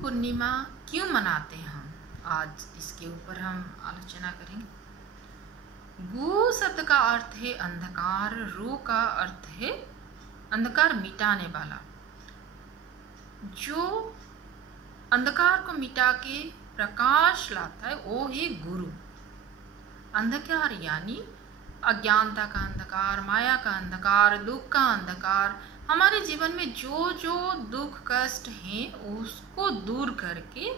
पूर्णिमा क्यों मनाते हैं हम, आज इसके ऊपर हम आलोचना करेंगे। गु शब्द का अर्थ है अंधकार, रू का अर्थ है अंधकार मिटाने वाला। जो अंधकार को मिटा के प्रकाश लाता है वो है गुरु। अंधकार यानी अज्ञानता का अंधकार, माया का अंधकार, दुख का अंधकार। हमारे जीवन में जो जो दुख कष्ट हैं उसको दूर करके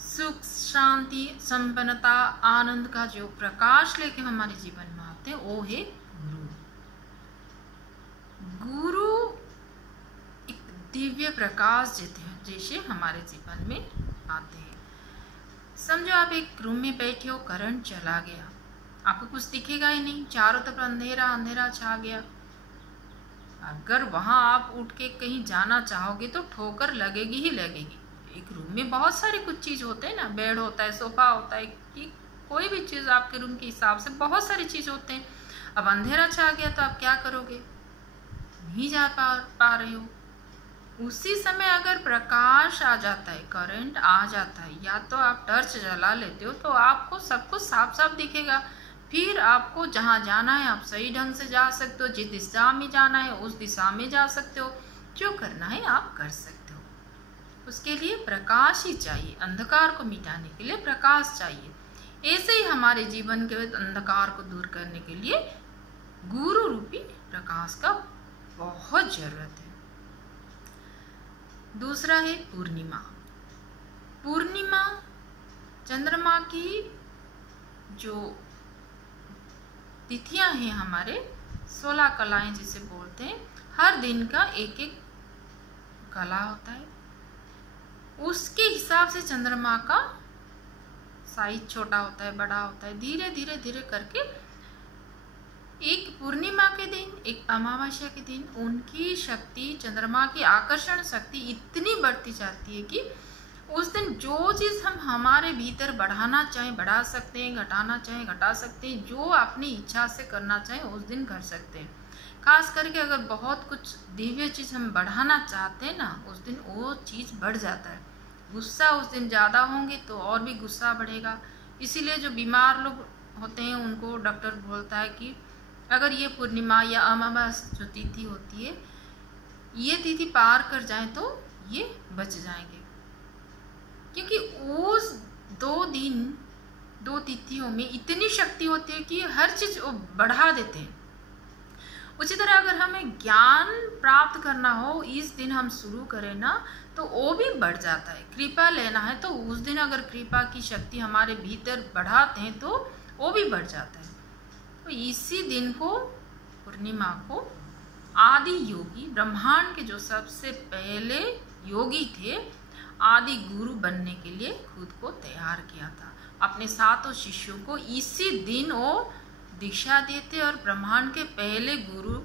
सुख शांति संपन्नता आनंद का जो प्रकाश लेके हमारे जीवन में आते हैं वो है गुरु। गुरु एक दिव्य प्रकाश जैसे हमारे जीवन में आते हैं। समझो आप एक रूम में बैठे हो, करंट चला गया, आपको कुछ दिखेगा ही नहीं, चारों तरफ अंधेरा अंधेरा छा गया। अगर वहां आप उठ के कहीं जाना चाहोगे तो ठोकर लगेगी ही लगेगी। एक रूम में बहुत सारे कुछ चीज होते हैं ना, बेड होता है, सोफा होता है, कि कोई भी चीज आपके रूम के हिसाब से बहुत सारी चीज होते हैं। अब अंधेरा छा गया तो आप क्या करोगे, नहीं जा पा रहे हो। उसी समय अगर प्रकाश आ जाता है, करंट आ जाता है, या तो आप टर्च जला लेते हो तो आपको सब कुछ साफ साफ दिखेगा। फिर आपको जहाँ जाना है आप सही ढंग से जा सकते हो, जिस दिशा में जाना है उस दिशा में जा सकते हो, जो करना है आप कर सकते हो। उसके लिए प्रकाश ही चाहिए, अंधकार को मिटाने के लिए प्रकाश चाहिए। ऐसे ही हमारे जीवन के अंधकार को दूर करने के लिए गुरु रूपी प्रकाश का बहुत जरूरत है। दूसरा है पूर्णिमा। पूर्णिमा चंद्रमा की जो तिथियां हैं, हमारे 16 कलाएं जिसे बोलते हैं, हर दिन का एक एक कला होता है। उसके हिसाब से चंद्रमा का साइज छोटा होता है, बड़ा होता है, धीरे धीरे धीरे करके एक पूर्णिमा के दिन, एक अमावस्या के दिन उनकी शक्ति, चंद्रमा की आकर्षण शक्ति इतनी बढ़ती जाती है कि उस दिन जो चीज़ हम हमारे भीतर बढ़ाना चाहें बढ़ा सकते हैं, घटाना चाहें घटा सकते हैं, जो अपनी इच्छा से करना चाहें उस दिन कर सकते हैं। खास करके अगर बहुत कुछ दिव्य चीज़ हम बढ़ाना चाहते हैं ना, उस दिन वो चीज़ बढ़ जाता है। गुस्सा उस दिन ज़्यादा होंगे तो और भी गुस्सा बढ़ेगा। इसीलिए जो बीमार लोग होते हैं उनको डॉक्टर बोलता है कि अगर ये पूर्णिमा या अमावस्या जो तिथि होती है, ये तिथि पार कर जाए तो ये बच जाएंगे, क्योंकि उस 2 दिन 2 तिथियों में इतनी शक्ति होती है कि हर चीज वो बढ़ा देते हैं। उसी तरह अगर हमें ज्ञान प्राप्त करना हो, इस दिन हम शुरू करें ना तो वो भी बढ़ जाता है। कृपा लेना है तो उस दिन अगर कृपा की शक्ति हमारे भीतर बढ़ाते हैं तो वो भी बढ़ जाता है। तो इसी दिन को, पूर्णिमा को, आदि योगी, ब्रह्मांड के जो सबसे पहले योगी थे, आदि गुरु बनने के लिए खुद को तैयार किया था। अपने 7 शिष्यों को इसी दिन वो दीक्षा देते और ब्रह्मांड के पहले गुरु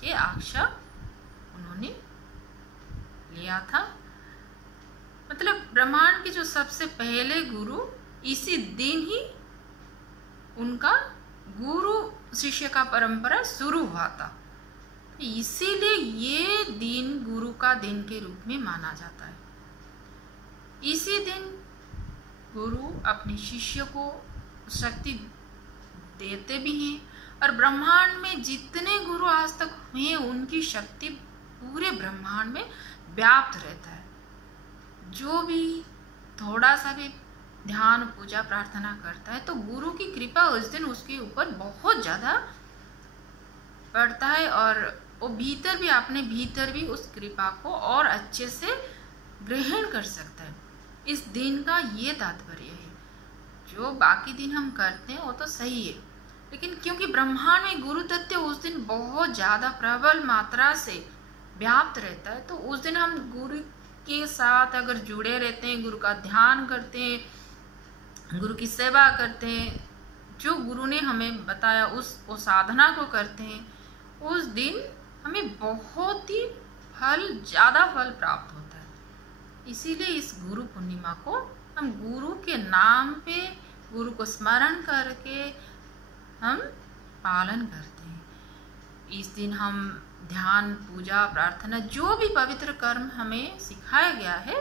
के आख्या उन्होंने लिया था। मतलब ब्रह्मांड के जो सबसे पहले गुरु, इसी दिन ही उनका गुरु शिष्य का परंपरा शुरू हुआ था। इसीलिए ये दिन गुरु का दिन के रूप में माना जाता है। इसी दिन गुरु अपने शिष्य को शक्ति देते भी हैं, और ब्रह्मांड में जितने गुरु आज तक हुए उनकी शक्ति पूरे ब्रह्मांड में व्याप्त रहता है। जो भी थोड़ा सा भी ध्यान पूजा प्रार्थना करता है तो गुरु की कृपा उस दिन उसके ऊपर बहुत ज़्यादा पड़ता है, और वो भीतर भी, अपने भीतर भी उस कृपा को और अच्छे से ग्रहण कर सकता है। इस दिन का ये तात्पर्य है। जो बाकी दिन हम करते हैं वो तो सही है, लेकिन क्योंकि ब्रह्मांड में गुरु तत्व उस दिन बहुत ज़्यादा प्रबल मात्रा से व्याप्त रहता है, तो उस दिन हम गुरु के साथ अगर जुड़े रहते हैं, गुरु का ध्यान करते हैं, गुरु की सेवा करते हैं, जो गुरु ने हमें बताया वो साधना को करते हैं, उस दिन हमें बहुत ही ज़्यादा फल प्राप्त होता है। इसीलिए इस गुरु पूर्णिमा को हम गुरु के नाम पे, गुरु को स्मरण करके हम पालन करते हैं। इस दिन हम ध्यान पूजा प्रार्थना जो भी पवित्र कर्म हमें सिखाया गया है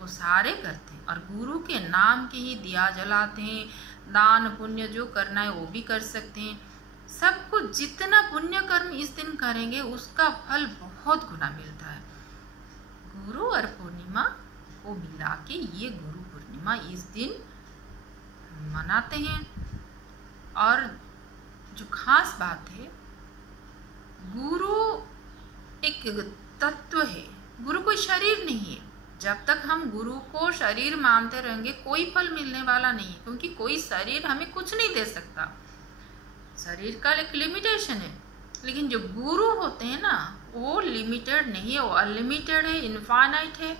वो सारे करते हैं। और गुरु के नाम के ही दिया जलाते हैं, दान पुण्य जो करना है वो भी कर सकते हैं। सब कुछ जितना पुण्य कर्म इस दिन करेंगे उसका फल बहुत गुना मिलता है। गुरु और पूर्णिमा को मिला के ये गुरु पूर्णिमा इस दिन मनाते हैं। और जो खास बात है, गुरु एक तत्व है, गुरु कोई शरीर नहीं है। जब तक हम गुरु को शरीर मानते रहेंगे कोई फल मिलने वाला नहीं है, क्योंकि कोई शरीर हमें कुछ नहीं दे सकता। शरीर का एक लिमिटेशन है, लेकिन जो गुरु होते हैं ना वो लिमिटेड नहीं है, वो अनलिमिटेड है, इनफाइनाइट है।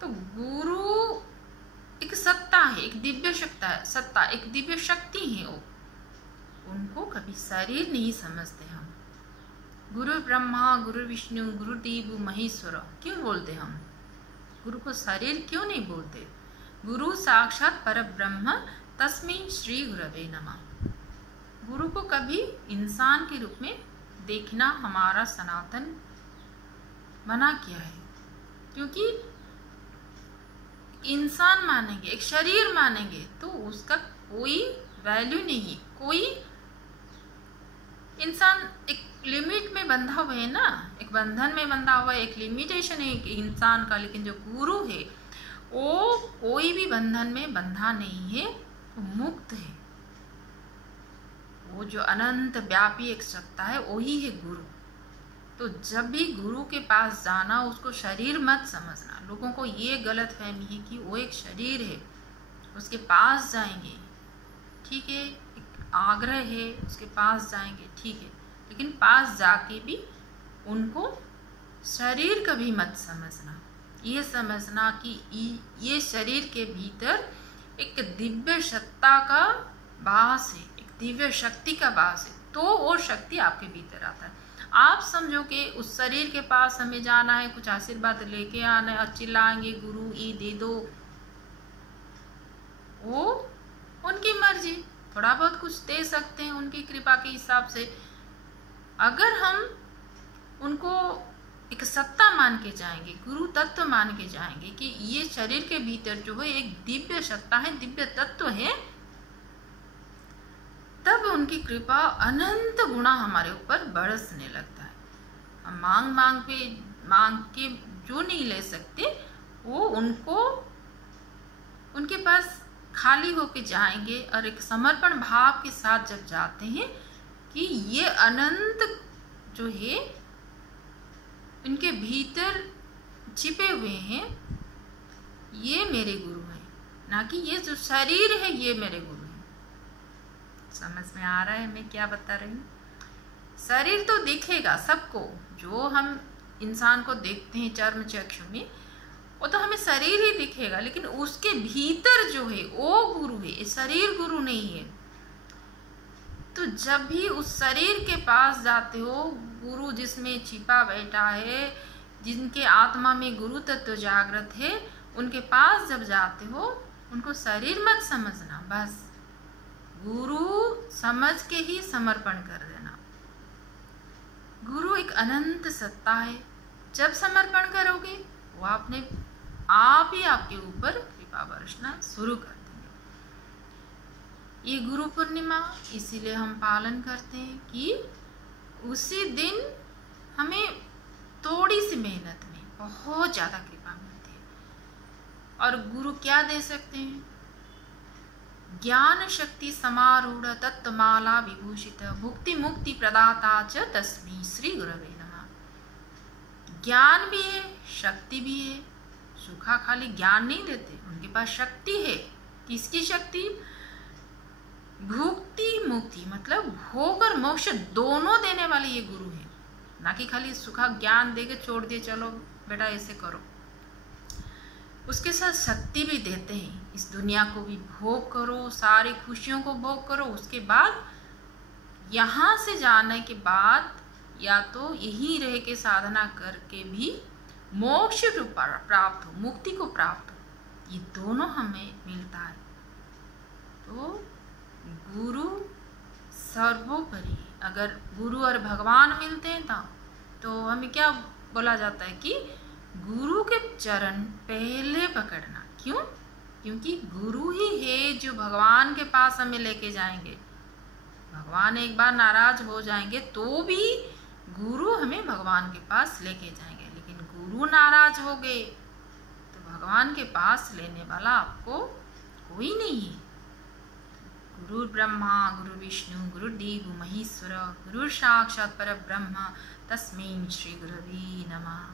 तो गुरु एक सत्ता है, एक दिव्य सत्ता, एक दिव्य शक्ति है। वो उनको कभी शरीर नहीं समझते हम। गुरु ब्रह्मा, गुरु विष्णु, गुरुदेव महेश्वर क्यों बोलते हम? गुरु को शरीर क्यों नहीं बोलते? गुरु साक्षात परब्रह्म तस्मै श्री गुरवे नमः। गुरु को कभी इंसान के रूप में देखना हमारा सनातन मना किया है, क्योंकि इंसान मानेंगे, एक शरीर मानेंगे तो उसका कोई वैल्यू नहीं है। कोई इंसान एक लिमिट में बंधा हुआ है ना, एक बंधन में बंधा हुआ है, एक लिमिटेशन है इंसान का। लेकिन जो गुरु है वो कोई भी बंधन में बंधा नहीं है, वो मुक्त है। वो जो अनंत व्यापी एक सत्ता है वही है गुरु। तो जब भी गुरु के पास जाना उसको शरीर मत समझना। लोगों को ये गलत फहमी है कि वो एक शरीर है, उसके पास जाएंगे, ठीक है, एक आग्रह है उसके पास जाएंगे, ठीक है, लेकिन पास जाके भी उनको शरीर कभी मत समझना। ये समझना कि ये शरीर के भीतर एक दिव्य सत्ता का वास है, एक दिव्य शक्ति का वास है, तो वो शक्ति आपके भीतर आता है। आप समझो कि उस शरीर के पास हमें जाना है, कुछ आशीर्वाद लेके आना है और चिल्लाएंगे गुरु ये दे दो, वो उनकी मर्जी, थोड़ा बहुत कुछ दे सकते हैं उनकी कृपा के हिसाब से। अगर हम उनको एक सत्ता मान के जाएंगे, गुरु तत्व मान के जाएंगे कि ये शरीर के भीतर जो है एक दिव्य सत्ता है, दिव्य तत्व है, तब उनकी कृपा अनंत गुणा हमारे ऊपर बरसने लगता है। हम मांग के जो नहीं ले सकते वो उनको उनके पास खाली होके जाएंगे। और एक समर्पण भाव के साथ जब जाते हैं कि ये अनंत जो है इनके भीतर छिपे हुए हैं, ये मेरे गुरु हैं, ना कि ये जो शरीर है ये मेरे गुरु हैं। समझ में आ रहा है मैं क्या बता रही हूँ? शरीर तो दिखेगा सबको, जो हम इंसान को देखते हैं चर्म चक्षु में, वो तो हमें शरीर ही दिखेगा, लेकिन उसके भीतर जो है वो गुरु है, शरीर गुरु नहीं है। तो जब भी उस शरीर के पास जाते हो, गुरु जिसमें छिपा बैठा है, जिनके आत्मा में गुरु तत्व जागृत है, उनके पास जब जाते हो उनको शरीर मत समझना, बस गुरु समझ के ही समर्पण कर देना। गुरु एक अनंत सत्ता है, जब समर्पण करोगे वो अपने आप ही आपके ऊपर कृपा बरसना शुरू कर देंगे। ये गुरु पूर्णिमा इसीलिए हम पालन करते हैं कि उसी दिन हमें थोड़ी सी मेहनत में बहुत ज़्यादा कृपा मिलती है। और गुरु क्या दे सकते हैं? ज्ञान शक्ति समारूढ़ तत्वमाला विभूषित भुक्ति मुक्ति प्रदाता च तस्मै श्री गुरवे नमः। ज्ञान भी है, शक्ति भी है। सूखा खाली ज्ञान नहीं देते, उनके पास शक्ति है। किसकी शक्ति? भुक्ति मुक्ति मतलब भोग और मोक्ष दोनों देने वाले ये गुरु हैं, ना कि खाली सूखा ज्ञान देके छोड़ दिए चलो बेटा ऐसे करो। उसके साथ शक्ति भी देते हैं, इस दुनिया को भी भोग करो, सारी खुशियों को भोग करो। उसके बाद यहाँ से जाने के बाद या तो यहीं रह के साधना करके भी मोक्ष प्राप्त हो, मुक्ति को प्राप्त हो, ये दोनों हमें मिलता है। तो गुरु सर्वोपरि। अगर गुरु और भगवान मिलते हैं तो हमें क्या बोला जाता है कि गुरु के चरण पहले पकड़ना। क्यों? क्योंकि गुरु ही है जो भगवान के पास हमें लेके जाएंगे। भगवान एक बार नाराज हो जाएंगे तो भी गुरु हमें भगवान के पास लेके जाएंगे, लेकिन गुरु नाराज हो गए तो भगवान के पास लेने वाला आपको कोई नहीं है। गुरु ब्रह्मा गुरु विष्णु गुरुदेव महेश्वर गुरु साक्षात् परब्रह्म तस्मै श्री गुरवे नमः।